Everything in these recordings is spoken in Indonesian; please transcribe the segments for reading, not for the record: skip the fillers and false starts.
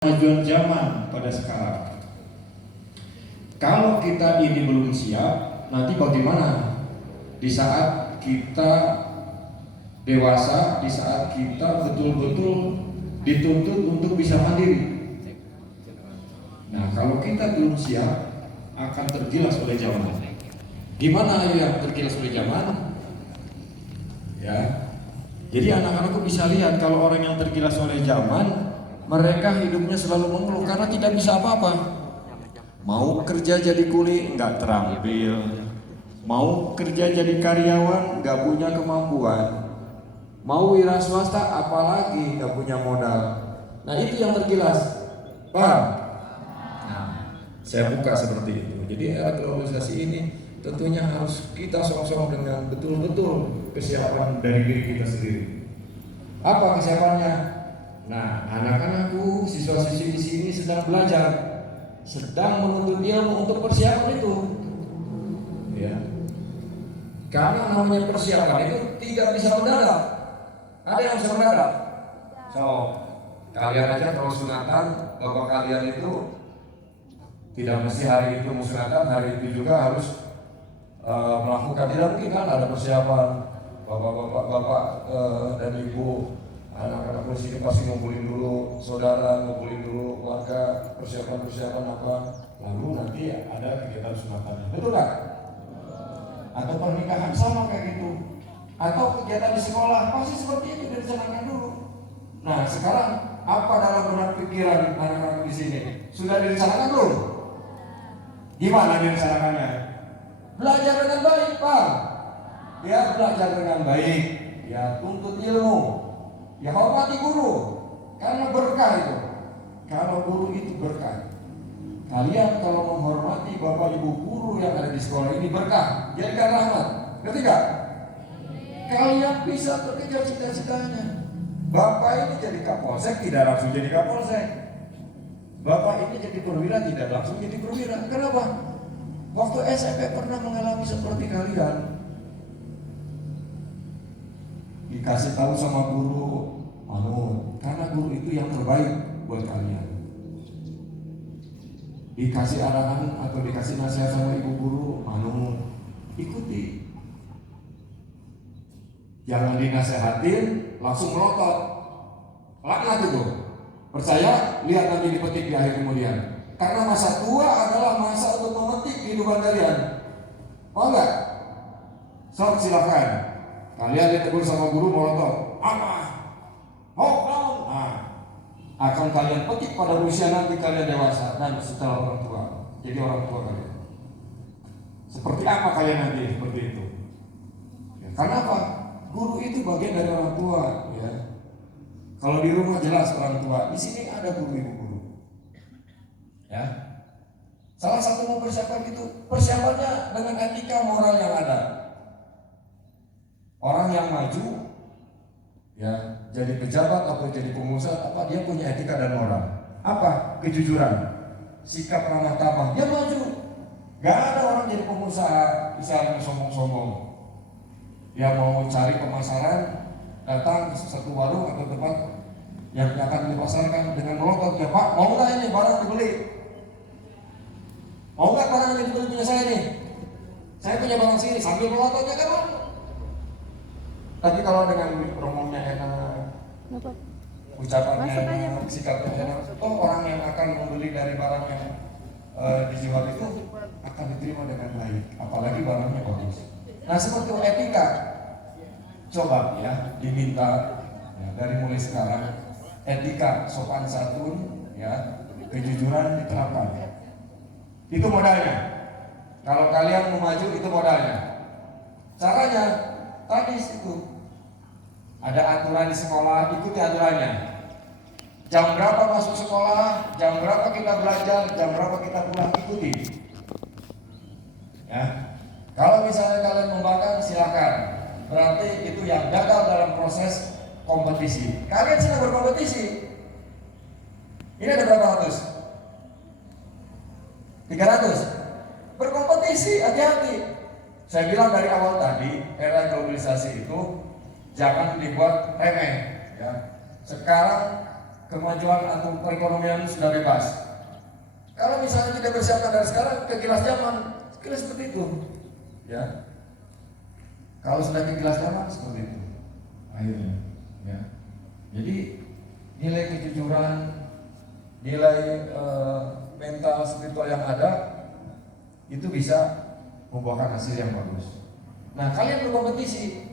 Kemajuan zaman pada sekarang. Kalau kita ini belum siap, nanti bagaimana di saat kita dewasa, di saat kita betul-betul dituntut untuk bisa mandiri. Nah, kalau kita belum siap, akan tergilas oleh zaman. Gimana yang tergilas oleh zaman? Ya, jadi anak-anakku bisa lihat kalau orang yang tergilas oleh zaman, mereka hidupnya selalu mengeluh karena tidak bisa apa-apa. Mau kerja jadi kuli nggak terampil, mau kerja jadi karyawan nggak punya kemampuan, mau wira swasta apalagi nggak punya modal. Nah itu yang tergilas, paham? Nah, saya buka seperti itu. Jadi era globalisasi ini tentunya harus kita song-song dengan betul-betul kesiapan dari diri kita sendiri. Apa kesiapannya? Nah, anak-anakku, siswa-siswi di sini sedang belajar, sedang menuntut ilmu untuk persiapan itu. Ya. Karena namanya persiapan itu tidak bisa mendadak. Ada yang bisa mendadak. So, kalian aja kalau sunatan, bapak kalian itu tidak mesti hari itu mau sunatan, hari itu juga harus melakukan. Tidak mungkin kan ada persiapan. Bapak dan ibu, anak-anak di sini pasti ngumpulin dulu saudara, ngumpulin dulu warga, persiapan apa, lalu nanti ada kegiatan sunatannya, betul kan? Atau pernikahan sama kayak gitu, atau kegiatan di sekolah pasti seperti itu direncanakan dulu. Nah sekarang apa dalam benak pikiran anak-anak di sini? Sudah direncanakan belum? Gimana direncanakannya? Belajar dengan baik, Pak. Ya belajar dengan baik, ya tuntut ilmu, ya hormati guru, karena berkah itu. Kalau guru itu berkah. Kalian kalau menghormati bapak ibu guru yang ada di sekolah ini berkah, jadikan rahmat. Ngerti gak? Kalian bisa terkejar cita-citanya. Bapak ini jadi kapolsek tidak langsung jadi kapolsek. Bapak ini jadi perwira tidak langsung jadi perwira. Kenapa? Waktu SMP pernah mengalami seperti kalian. Dikasih tahu sama guru, karena guru itu yang terbaik buat kalian. Dikasih arahan atau dikasih nasihat sama ibu guru, ikuti. Jangan dinasehatin langsung melotot, laknat itu. Percaya, lihat nanti dipetik di akhir kemudian. Karena masa tua adalah masa untuk memetik kehidupan kalian. Mau nggak? Sok silakan. Kalian ditegur sama guru melotot, apa? Akan kalian petik pada usia nanti kalian dewasa dan setelah orang tua. Jadi orang tua kalian. Seperti apa kalian nanti seperti itu? Ya, karena apa? Guru itu bagian dari orang tua. Ya. Kalau di rumah jelas orang tua, di sini ada guru ibu guru. Ya. Salah satu mempersiapkan itu persiapannya dengan etika moral yang ada. Orang yang maju, ya jadi pejabat atau jadi pengusaha, apa dia punya etika dan moral? Apa? Kejujuran, sikap ramah tamah. Dia maju. Gak ada orang jadi pengusaha bisa sombong-sombong. Dia mau cari pemasaran, datang ke satu warung atau tempat yang akan dipasarkan dengan melotot. Ya Pak, mau nggak ini barang dibeli? Mau nggak barang yang dibeli punya saya nih? Saya punya barang sini, sambil melototnya kan? Tapi kalau dengan ngomongnya enak, ucapannya enak, sikapnya enak, orang yang akan membeli dari barang yang dijual itu akan diterima dengan baik, apalagi barangnya bagus. Nah seperti etika, coba ya diminta ya, dari mulai sekarang etika, sopan santun, ya kejujuran diterapkan. Itu modalnya. Kalau kalian mau maju itu modalnya. Caranya tadi itu. Ada aturan di sekolah, ikuti aturannya. Jam berapa masuk sekolah, jam berapa kita belajar, jam berapa kita pulang, ikuti. Ya. Kalau misalnya kalian membangkang, silakan. Berarti itu yang gagal dalam proses kompetisi. Kalian sedang berkompetisi. Ini ada berapa ratus? 300. Berkompetisi, hati-hati. Saya bilang dari awal tadi, era globalisasi itu jangan dibuat remeh. Ya. Sekarang kemajuan atau perekonomian sudah bebas. Kalau misalnya tidak bersiapkan dari sekarang, kegilas zaman, kira seperti itu, ya. Kalau sudah kegilas zaman seperti itu, akhirnya, ya. Jadi nilai kejujuran, nilai mental spiritual yang ada itu bisa membuahkan hasil yang bagus. Nah, kalian kompetisi,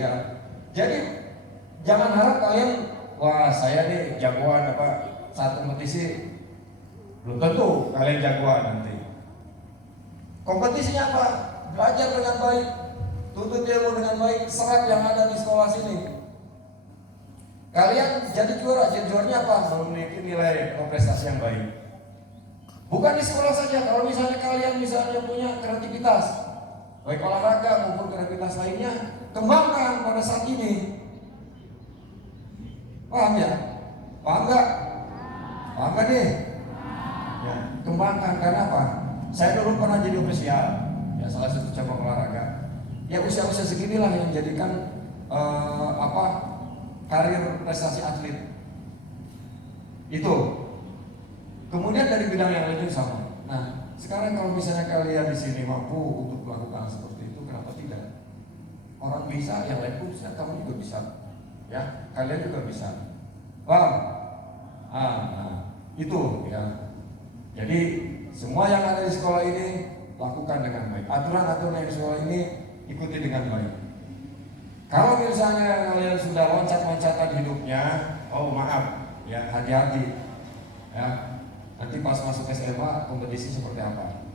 ya. Jadi jangan harap kalian, wah saya nih jagoan apa saat kompetisi, belum tentu kalian jagoan nanti. Kompetisinya apa? Belajar dengan baik, tuntut ilmu dengan baik, serap yang ada di sekolah sini. Kalian jadi juaranya apa? Memiliki nilai prestasi yang baik. Bukan di sekolah saja, kalau misalnya kalian punya kreativitas, baik olahraga maupun kreativitas lainnya, kembangkan pada saat ini. Paham ya? Paham nggak? Paham nggak deh? Ya, kembangkan, karena apa? Saya dulu pernah jadi ofisial, ya salah satu cabang olahraga. Ya usia-usia seginilah yang menjadikan karir prestasi atlet. Itu. Kemudian dari bidang yang lain sama. Nah, sekarang kalau misalnya kalian di sini mampu untuk melakukan seperti itu, kenapa tidak? Orang bisa, yang lain pun bisa, kamu juga bisa. Ya, kalian juga bisa. Paham? Itu ya. Jadi semua yang ada di sekolah ini lakukan dengan baik. Aturan-aturan yang di sekolah ini ikuti dengan baik. Kalau misalnya kalian sudah loncat-loncatan hidupnya, oh maaf, ya hati-hati. Ya, nanti pas masuk SMA kompetisi seperti apa?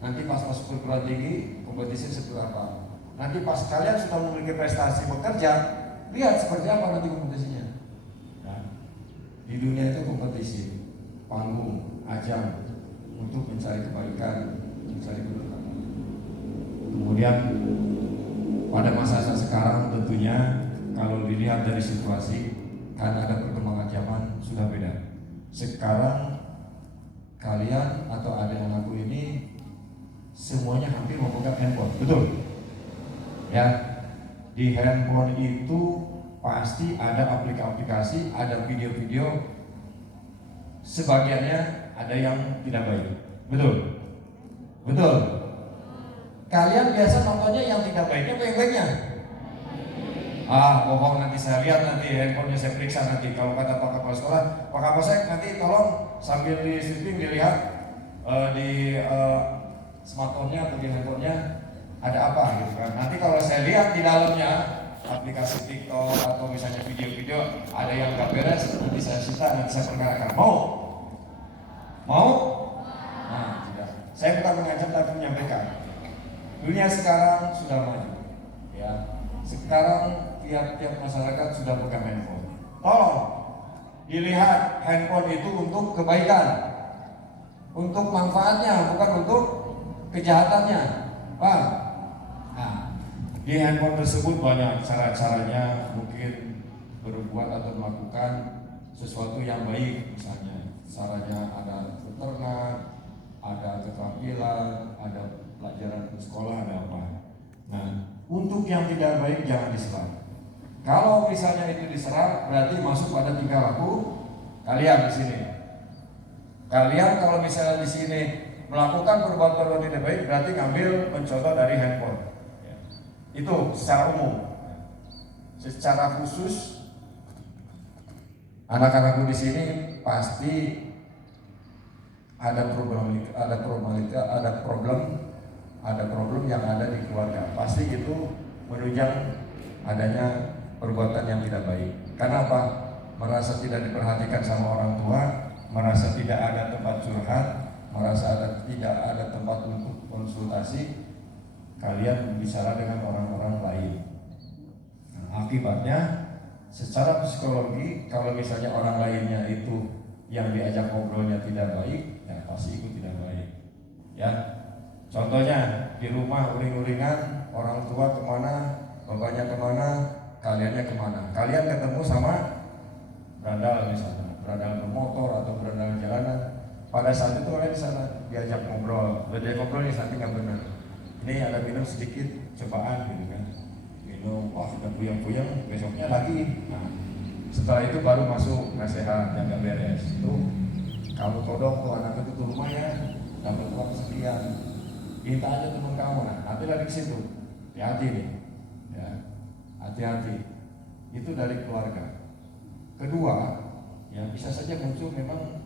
Nanti pas masuk perguruan tinggi kompetisi seperti apa? Nanti pas kalian sudah memiliki prestasi bekerja, lihat seperti apa nanti kompetisinya. Nah, di dunia itu kompetisi, panggung, ajang untuk mencari kebaikan, mencari keberkahan. Kemudian pada masa sekarang tentunya kalau dilihat dari situasi, karena ada perkembangan zaman sudah beda. Sekarang kalian atau adik-anakku ini semuanya hampir memegang handphone, betul? Ya, di handphone itu pasti ada aplikasi, ada video-video. Sebagiannya ada yang tidak baik, betul? Betul. Kalian biasa nontonnya yang tidak baiknya apa yang baiknya? Bohong, nanti saya lihat, nanti handphonenya saya periksa nanti. Kalau kata Pak Kepala Sekolah, Pak Kapolsek nanti tolong sambil di sweeping dilihat di smartphone-nya atau di handphonenya ada apa gitu kan. Nanti kalau saya lihat di dalamnya aplikasi TikTok atau misalnya video-video ada yang nggak beres, nanti saya sita, nanti saya perkarakan. Mau? Nah, tidak. Saya bukan mengancam tapi menyampaikan. Dunia sekarang sudah maju, ya. Sekarang tiap masyarakat sudah pegang handphone. Tolong dilihat handphone itu untuk kebaikan, untuk manfaatnya, bukan untuk kejahatannya. Paham? Nah, di handphone tersebut banyak cara-caranya, mungkin berbuat atau melakukan sesuatu yang baik. Misalnya caranya ada beternak, ada keterampilan, ada pelajaran di sekolah, ada apa. Nah, untuk yang tidak baik jangan diserang. Kalau misalnya itu diserang, berarti masuk pada tingkah laku kalian di sini. Kalian kalau misalnya di sini melakukan perbuatan tidak baik, berarti ngambil mencontoh dari handphone. Itu secara umum. Secara khusus, anak-anakku di sini pasti ada problem yang ada di keluarga. Pasti itu menunjang adanya perbuatan yang tidak baik. Kenapa? Merasa tidak diperhatikan sama orang tua, merasa tidak ada tempat curhat, merasa tidak ada tempat untuk konsultasi, kalian bicara dengan orang-orang lain. Nah, akibatnya secara psikologi, kalau misalnya orang lainnya itu yang diajak ngobrolnya tidak baik, ya pasti itu tidak baik. Ya, contohnya di rumah uring-uringan, orang tua kemana, bapaknya kemana, kaliannya kemana. Kalian ketemu sama berandal misalnya, berandal bermotor atau berandal jalanan. Pada saat itu kalian di sana diajak ngobrol, ngobrolnya nanti nggak benar. Ini ada minum sedikit, cobaan gitu kan. Minum, wah sudah puyeng-puyeng, besoknya lagi. Nah, Setelah itu baru masuk nasihat yang gak beres. Tuh, kamu todong tuh anak itu tuh lumayan, dapat uang sekian. Kita aja teman kamu, nah nanti lagi ke situ. Hati-hati nih, ya, hati-hati. Itu dari keluarga. Kedua, yang bisa saja muncul memang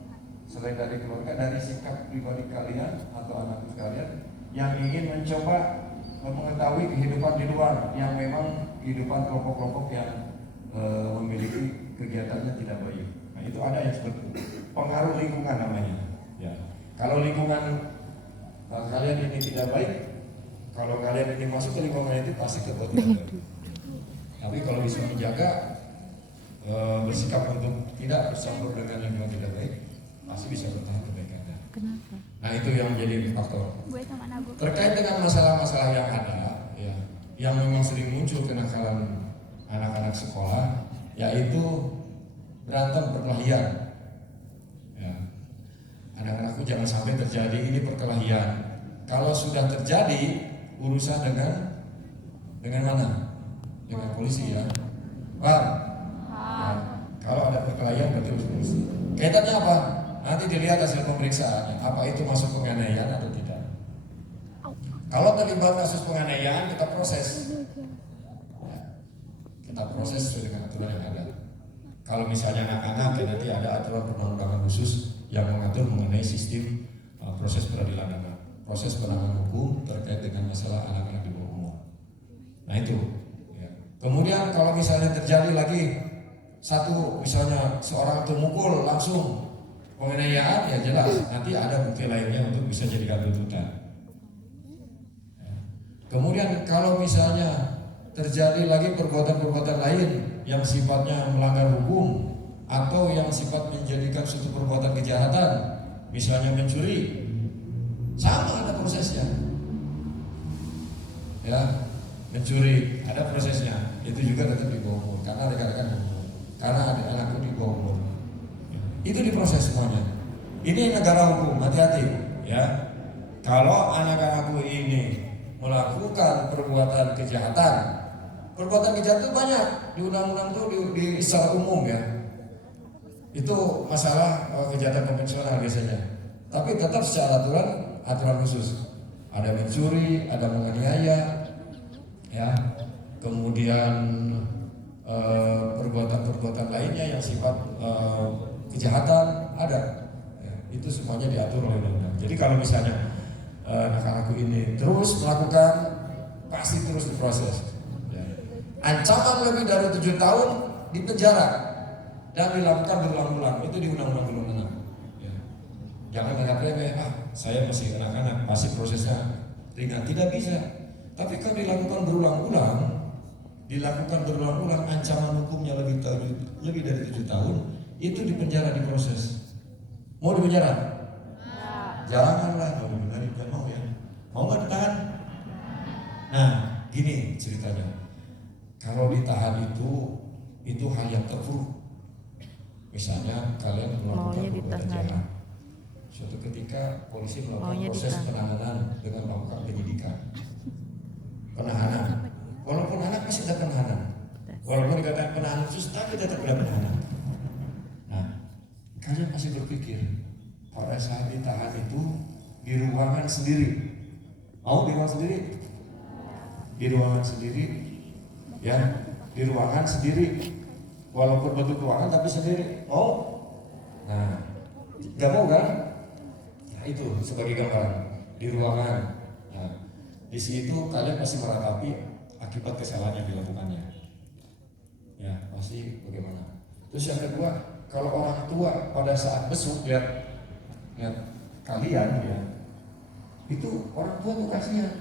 selain dari keluarga, dari sikap pribadi kalian atau anak kalian yang ingin mencoba mengetahui kehidupan di luar, yang memang kehidupan kelompok-kelompok yang memiliki kegiatannya tidak baik. Nah itu ada yang seperti itu. Pengaruh lingkungan namanya. Ya. Kalau lingkungan kalian ini tidak baik, kalau kalian ini masuk ke lingkungan itu pasti tidak baik. Tapi kalau bisa menjaga bersikap untuk tidak bercampur dengan lingkungan tidak baik, pasti bisa bertahan kebaikannya. Kenapa? Nah itu yang menjadi faktor. Terkait dengan masalah-masalah yang ada, ya, yang memang sering muncul kenakalan anak-anak sekolah, yaitu berantem perkelahian. Ya. Anak-anakku jangan sampai terjadi ini perkelahian. Kalau sudah terjadi urusan dengan mana? Dengan polisi ya. Pak. Ya, kalau ada perkelahian berarti harus polisi. Kaitannya apa? Nanti dilihat hasil pemeriksaannya, apa itu masuk penganiayaan atau tidak. Kalau terlibat kasus penganiayaan, kita proses. Ya, kita proses sesuai dengan aturan yang ada. Kalau misalnya anak-anak, ya nanti ada aturan perundang-undangan khusus yang mengatur mengenai sistem proses peradilan anak, proses penanganan hukum terkait dengan masalah anak-anak di bawah umur. Nah itu. Ya. Kemudian kalau misalnya terjadi lagi satu, misalnya seorang itu mukul langsung penganiayaan, ya jelas nanti ada bukti lainnya untuk bisa jadikan tuntutan. Ya. Kemudian kalau misalnya terjadi lagi perbuatan-perbuatan lain yang sifatnya melanggar hukum atau yang sifat menjadikan suatu perbuatan kejahatan, misalnya mencuri, sama ada prosesnya. Ya, mencuri ada prosesnya, itu juga tetap di bawah umur karena rekan-rekan umur, karena adik anakku di bawah umur. Itu diproses semuanya. Ini negara hukum, hati-hati ya. Kalau anak-anakku ini melakukan perbuatan kejahatan itu banyak di undang-undang itu di secara umum ya. Itu masalah kejahatan konvensional biasanya. Tapi tetap secara aturan khusus. Ada mencuri, ada menganiaya, ya. Kemudian perbuatan-perbuatan lainnya yang sifat kejahatan ada, ya, itu semuanya diatur oleh undang-undang. Jadi kalau misalnya anak-anakku ini terus melakukan, pasti terus diproses. Ya. Ancaman lebih dari 7 tahun di penjara dan dilakukan berulang-ulang, itu di undang-undang belum menang. Ya. Jangan anggap remeh, saya masih anak-anak, pasti prosesnya ringan, tidak bisa. Tapi kalau dilakukan berulang-ulang, ancaman hukumnya lebih dari 7 tahun. Itu di penjara, diproses. Mau di penjara? Janganlah, jangan mau ya. Mau nggak ditahan? Nah, gini ceritanya. Kalau ditahan itu hal yang terburuk. Misalnya kalian melakukan perbuatan jahat. Suatu ketika polisi melakukan proses penahanan dengan melakukan penyidikan. Penahanan. Walaupun anak masih tetap penahanan. Walaupun dikatakan penahanan khusus, tapi tetap ada penahanan. Kalian masih berpikir pada saat ditahan itu di ruangan sendiri. Mau di ruangan sendiri? Di ruangan sendiri, ya, di ruangan sendiri. Walaupun bentuk ruangan tapi sendiri. Mau? Nah, nggak mau kan? Nah itu sebagai gambaran di ruangan. Nah, di situ kalian pasti meratapi akibat kesalahan yang dilakukannya. Ya, pasti bagaimana? Terus yang kedua, kalau orang tua pada saat besuk lihat kalian ya, itu orang tua tuh kasihan.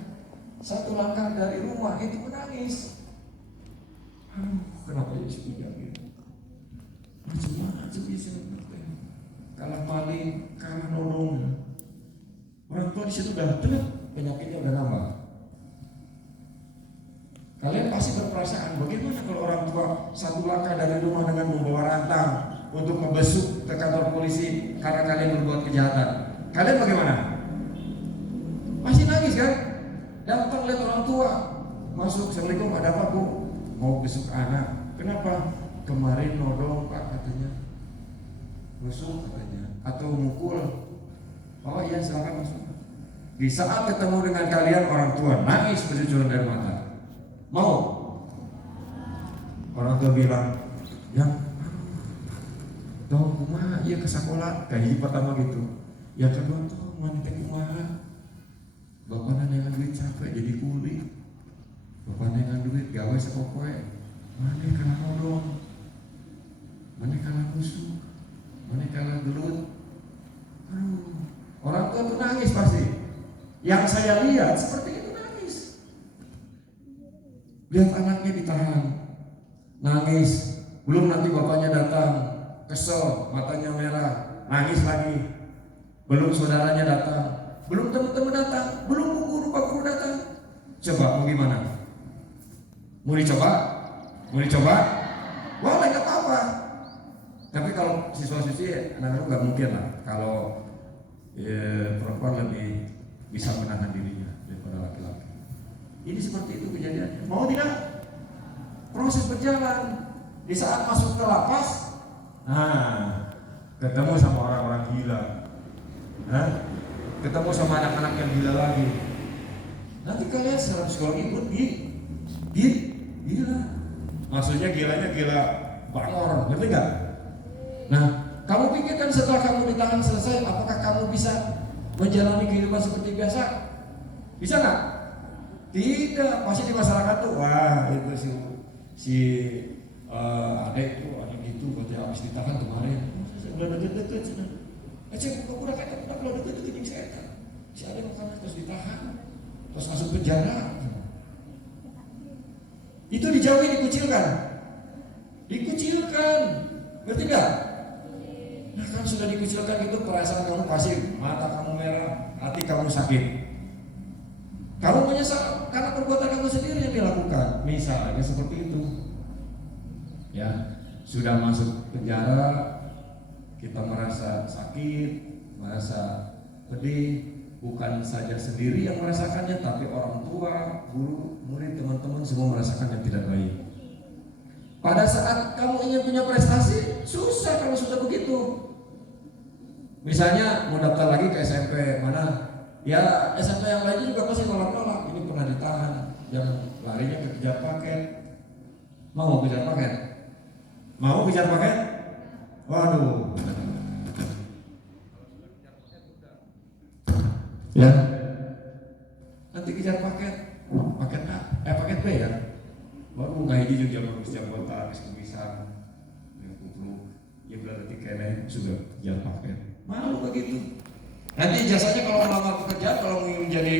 Satu langkah dari rumah itu menangis. Kenapa ya seperti gitu? Macam bisa kalah paling, kalah nolong. Orang tua di situ udah penyakitnya udah nambah. Kalian pasti berperasaan bagaimana kalau orang tua satu langkah dari rumah dengan membawa rantang untuk membesuk ke kantor polisi karena kalian berbuat kejahatan. Kalian bagaimana? Masih nangis kan? Datang lihat orang tua masuk, assalamualaikum, ada apa bu? Mau besuk anak. Kenapa? kemarin nodong Pak katanya, nusuk katanya, atau mukul. Oh iya silakan masuk. Di saat ketemu dengan kalian orang tua nangis bercucuran dari mata, mau? Orang tua bilang, yang tahu kumaha iya ke sekolah kayak pertama gitu. Yang kedua tuh wanita kumaha, bapak nengan duit capek jadi kuli, bapak nengan duit gawe sepopoe, mana kalah nodong, mana kalah musuh, mana kalah gelut. Orang tua tuh nangis pasti. Yang saya lihat seperti itu nangis. Lihat anaknya ditahan, nangis. Belum nanti bapaknya datang, kesel, matanya merah, nangis lagi. Belum saudaranya datang, belum teman-teman datang, belum guru pak guru datang. Coba mau gimana? Mau dicoba? Mau dicoba? Boleh nggak apa-apa. Tapi kalau siswa-siswi anak-anak nggak mungkin lah. Kalau perempuan lebih bisa menahan dirinya daripada laki-laki. Ini seperti itu kejadiannya. Mau tidak? Proses berjalan. Di saat masuk ke lapas, ketemu sama orang-orang gila, ketemu sama anak-anak yang gila lagi. Nanti kalian secara psikologi pun gila. Maksudnya gilanya gila bangor, ngerti nggak? Nah, kamu pikirkan setelah kamu ditahan selesai, apakah kamu bisa menjalani kehidupan seperti biasa? Bisa nggak? Tidak. Pasti di masyarakat tuh, wah itu si adek tuh ada gitu, katanya habis ditahan kemarin. Udah deket-deket sudah. Cek udah kata udah deket-deket yang saya kan. Si adek makanya terus ditahan, terus masuk penjara. Itu dijauhi, dikucilkan, berarti enggak? Nah kan sudah dikucilkan itu perasaan kamu pasif, mata kamu merah, hati kamu sakit. Kamu menyesal karena perbuatan kamu sendiri yang dilakukan. Misalnya seperti itu. Ya, sudah masuk penjara, kita merasa sakit, merasa pedih, bukan saja sendiri yang merasakannya, tapi orang tua, guru, murid, teman-teman semua merasakan yang tidak baik. Pada saat kamu ingin punya prestasi, susah kalau sudah begitu. Misalnya mau daftar lagi ke SMP mana? Ya SMP yang lainnya juga pasti nolak-nolak. Ini pernah ditahan, yang larinya ke kejar paket. Mau kejar paket? Mau kejar paket? Waduh. Ya. Nanti kejar paket A, paket B ya. Baru nggak hiji juga bagus jabatan habis kebisan. Yang kumpul, ya berarti kene sudah kejar paket. Malu begitu. Nanti jasanya kalau melamar pekerjaan, kalau ingin menjadi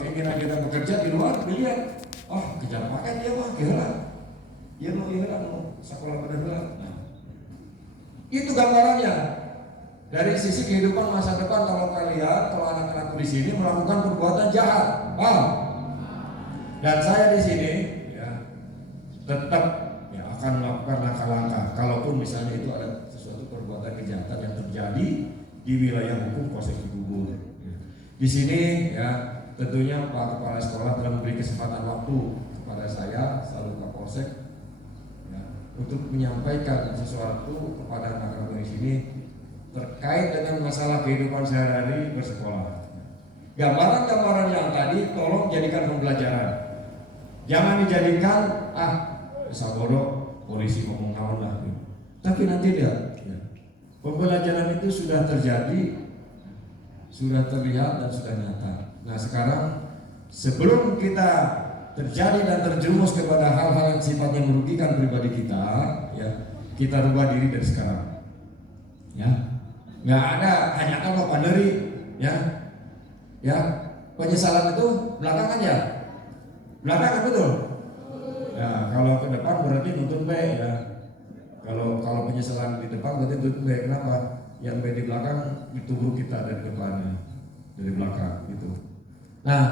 keinginan kita bekerja di luar, dilihat, oh kejar paket dia mah, gila. Dia mau sekolah benar-benar. Nah, itu gambarannya. Dari sisi kehidupan masa depan, kalau kalian, kalau anak-anakku di sini melakukan perbuatan jahat, paham? Dan saya di sini, ya, tetap ya akan melakukan langkah-langkah. Kalaupun misalnya itu ada sesuatu perbuatan kejahatan yang terjadi di wilayah hukum Polsek Cibubur. Di sini, ya, tentunya Pak Kepala Sekolah telah memberi kesempatan waktu kepada saya selalu Pak Polsek, ya, untuk menyampaikan sesuatu kepada anak-anak di sini terkait dengan masalah kehidupan sehari-hari bersekolah. Gambaran-gambaran yang tadi tolong jadikan pembelajaran. Jangan dijadikan bisa bodoh polisi ngomong naon lah. Tapi nanti lihat, ya, pembelajaran itu sudah terjadi, sudah terlihat dan sudah nyata. Nah sekarang sebelum kita terjadi dan terjerumus kepada hal-hal yang sifatnya merugikan pribadi kita, ya, kita rubah diri dari sekarang. Ya. Nggak ada hanya kalau panderi, ya penyesalan itu belakangan ya, belakangan betul. Ya kalau ke depan berarti nuntut B ya. Kalau penyesalan di depan berarti nuntut B. Kenapa? Yang B di belakang ditunggu kita dari depannya, dari belakang gitu. Nah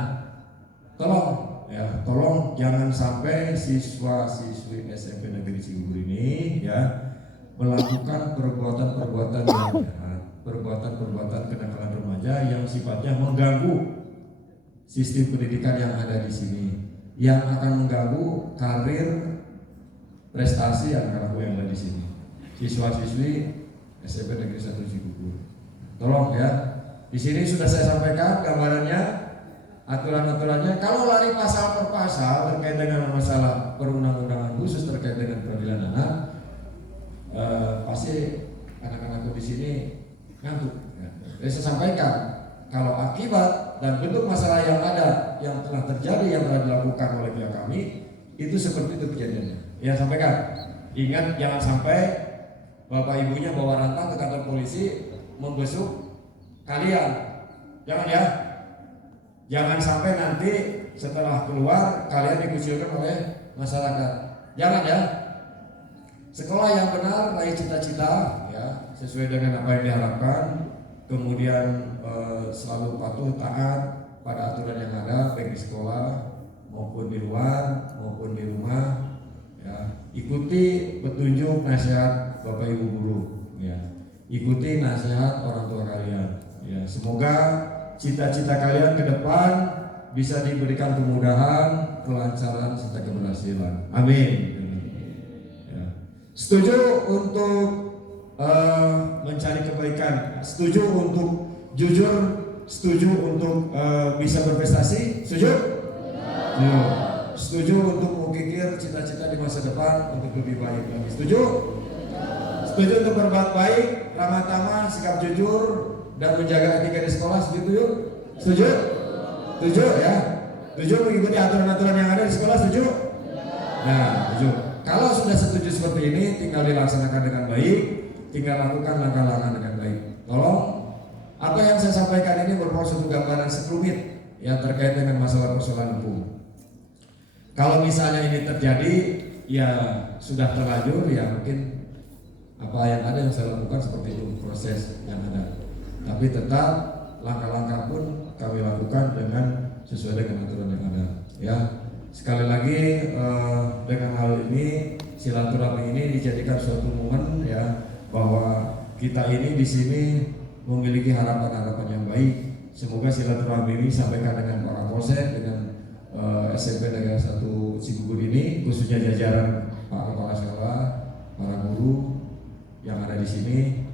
tolong jangan sampai siswa-siswi SMP Negeri Cibubur ini ya melakukan perbuatan-perbuatan yang jahat, perbuatan-perbuatan kenakalan remaja yang sifatnya mengganggu sistem pendidikan yang ada di sini, yang akan mengganggu karir prestasi anak-anakku yang ada di sini, siswa-siswi SMP Negeri 1 Cigugur. Tolong ya, di sini sudah saya sampaikan gambarannya, aturan-aturannya. Kalau lari pasal per pasal terkait dengan masalah perundang-undangan khusus terkait dengan peradilan anak, pasti anak-anakku di sini ngantuk. Ya. Jadi saya sampaikan, kalau akibat dan bentuk masalah yang ada, yang telah terjadi, yang telah dilakukan oleh pihak kami, itu seperti itu kejadiannya. Ya, sampaikan. Ingat, jangan sampai bapak ibunya bawa rantang ke kantor polisi membesuk kalian. Jangan ya. Jangan sampai nanti setelah keluar kalian dikucilkan oleh masyarakat. Jangan ya. Sekolah yang benar, raih cita-cita, ya, sesuai dengan apa yang diharapkan. Kemudian selalu patuh taat pada aturan yang ada, baik di sekolah maupun di luar maupun di rumah. Ya, ikuti petunjuk nasihat bapak ibu guru. Ya, ikuti nasihat orang tua kalian. Ya, semoga cita-cita kalian ke depan bisa diberikan kemudahan, kelancaran serta keberhasilan. Amin. Ya. Setuju untuk mencari kebaikan, setuju untuk jujur, setuju untuk bisa berprestasi, setuju? Ya. Setuju untuk mengukir cita-cita di masa depan untuk lebih baik lagi, setuju? Setuju untuk berbuat baik, ramah tamah, sikap jujur dan menjaga etika di sekolah, setuju? Setuju? Setuju ya? Setuju mengikuti aturan-aturan yang ada di sekolah, setuju? Nah, setuju. Kalau sudah setuju seperti ini, tinggal dilaksanakan dengan baik, tinggal lakukan langkah-langkah dengan baik. Tolong, apa yang saya sampaikan ini merupakan suatu gambaran sekelumit yang terkait dengan masalah persoalan hukum. Kalau misalnya ini terjadi, ya sudah terlanjur, ya mungkin apa yang ada yang saya lakukan seperti itu proses yang ada. Tapi tetap langkah-langkah pun kami lakukan dengan sesuai dengan aturan yang ada. Ya, sekali lagi dengan hal ini silaturahmi ini dijadikan suatu momen ya, bahwa kita ini di sini memiliki harapan-harapan yang baik. Semoga silaturahmi ini disampaikan dengan Pak Kapolsek, dengan SMP Negeri 1 Cigugur ini, khususnya jajaran Pak Kepala Sekolah, para guru yang ada di sini,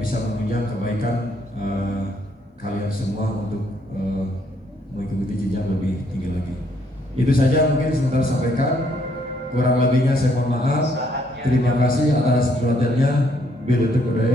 bisa menunjang kebaikan kalian semua untuk mengikuti jenjang lebih tinggi lagi. Itu saja mungkin sementara sampaikan. Kurang lebihnya saya mohon maaf. Terima kasih atas perhatiannya. Bila